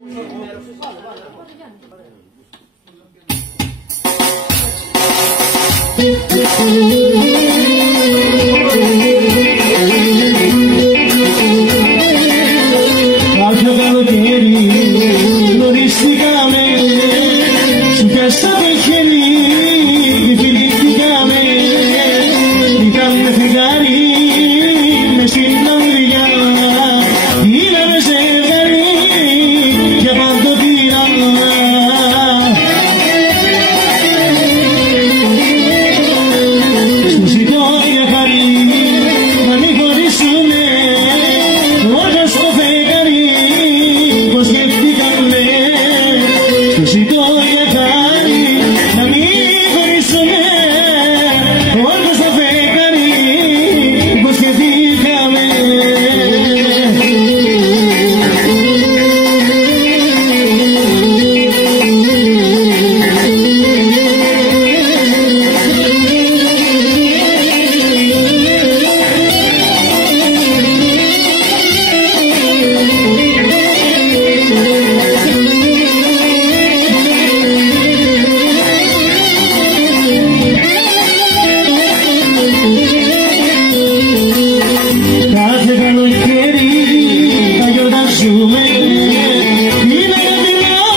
Κάποιο καλοκαίρι γνωριστήκαμε, σου πιάσα το χέρι και φιλήθηκαμε. Ήταν φεγγάρι μες στην αμμουδιά, γίναμε ζευγάρι για παντοτινά. Σου ζητώ για χάρη να μην χωρίσουμε, όλα στο φεγγάρι πως σκεφτήκαμε. Σου ζητώ για χάρη να μην χωρίσουμε, όλα στο φεγγάρι πως σκεφτήκαμε. Κάθε καλοκαίρι θα γιορτάζουμε, είναι δειλά,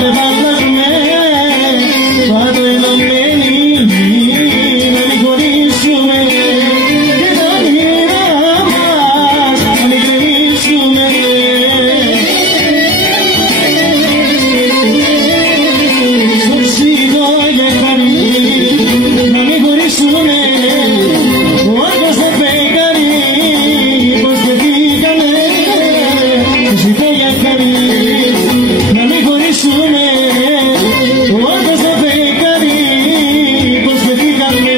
δεν θα αλλάζουμε. Πάντο ενωμένοι να μην χωρίσουμε και τα όνειρά μας να μην κρεμίσουμε. Στο ζητώ για χάρη να μην χωρίσουμε, όλα στο φεγγάρι πως σκεφτήκαμε. Ζητώ για χάρη να μην χωρίσουμε, όλα στο φεγγάρι πως σκεφτήκαμε.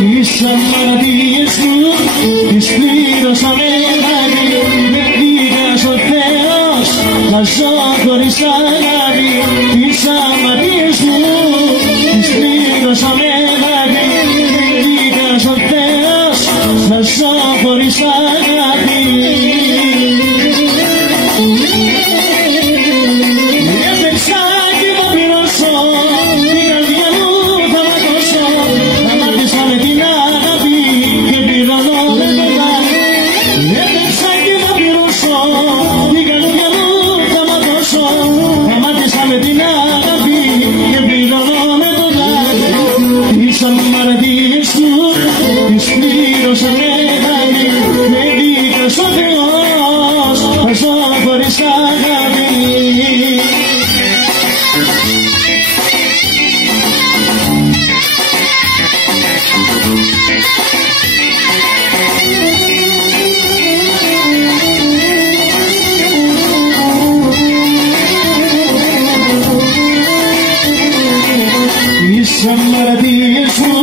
Τις αμαρτίες μου τις πλήρωσα με λάδι, με πήγα στο Θεός να ζω χωρίς αγάπη. Τις αμαρτίες μου τις πλήρωσα με λάδι, με πήγα στο Θεός να ζω χωρίς αγάπη. Έπαιξα και θα πληρώσω, την καρδιά μου θα ματώσω. Αμάρτησα με την αγάπη και πληρώνω με το δάκρυ. Έπαιξα και θα πληρώσω, την καρδιά μου θα ματώσω. Αμάρτησα με την αγάπη και πληρώνω με το δάκρυ. Τις αμαρτίες μου τις πλήρωσα με δάκρυ, με πήγα στο Θεός να ζω χωρίς αγάπη. Τις αμαρτίες μου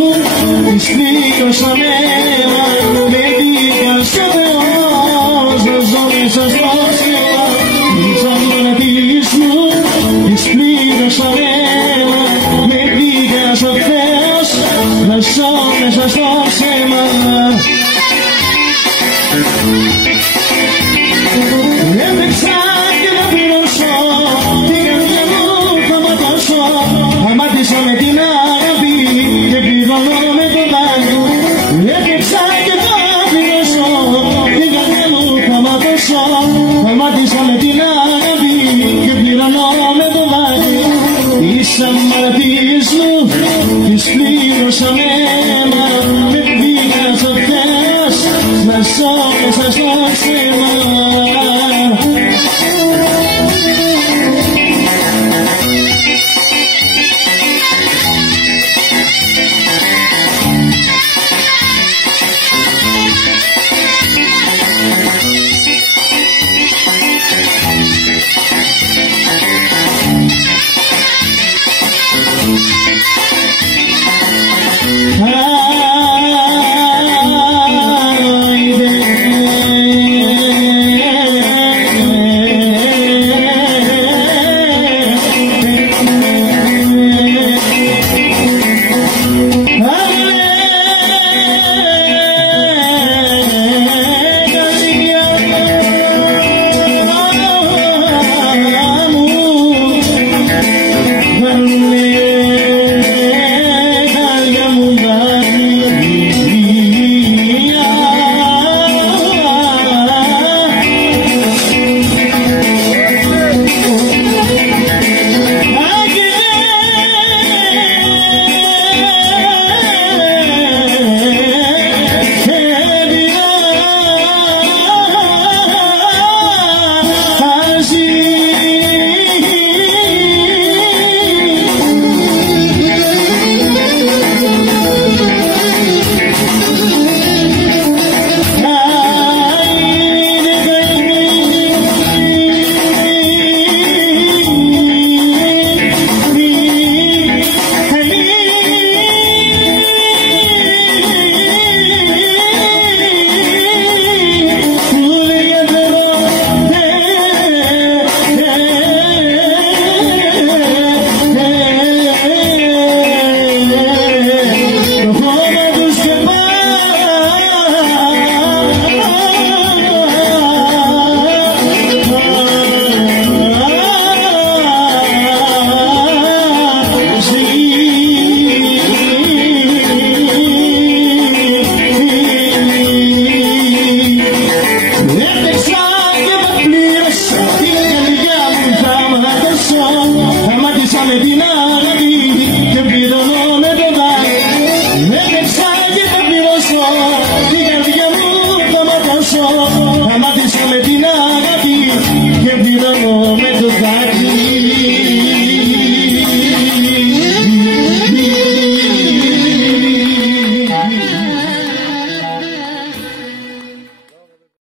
τις πλήρωσα με αίμα, με πήγα στο Θεός να ζω μέσα στο σώμα. Τις αμαρτίες μου τις πλήρωσα με αίμα, με πήγα στο Θεός να ζω μέσα στο σώμα. Έπαιξα και θα πληρώσω, την καρδιά μου θα ματώσω. Αμάρτησα με την αγάπη και πληρώνω με το δάκρυ. Έπαιξα και θα πληρώσω, την καρδιά μου θα ματώσω. Αμάρτησα με την αγάπη και πληρώνω με το δάκρυ. Τις αμαρτίες μου τις πλήρωσα με αίμα, με πήγα στο Θεός να ζω μέσα στο σώμα.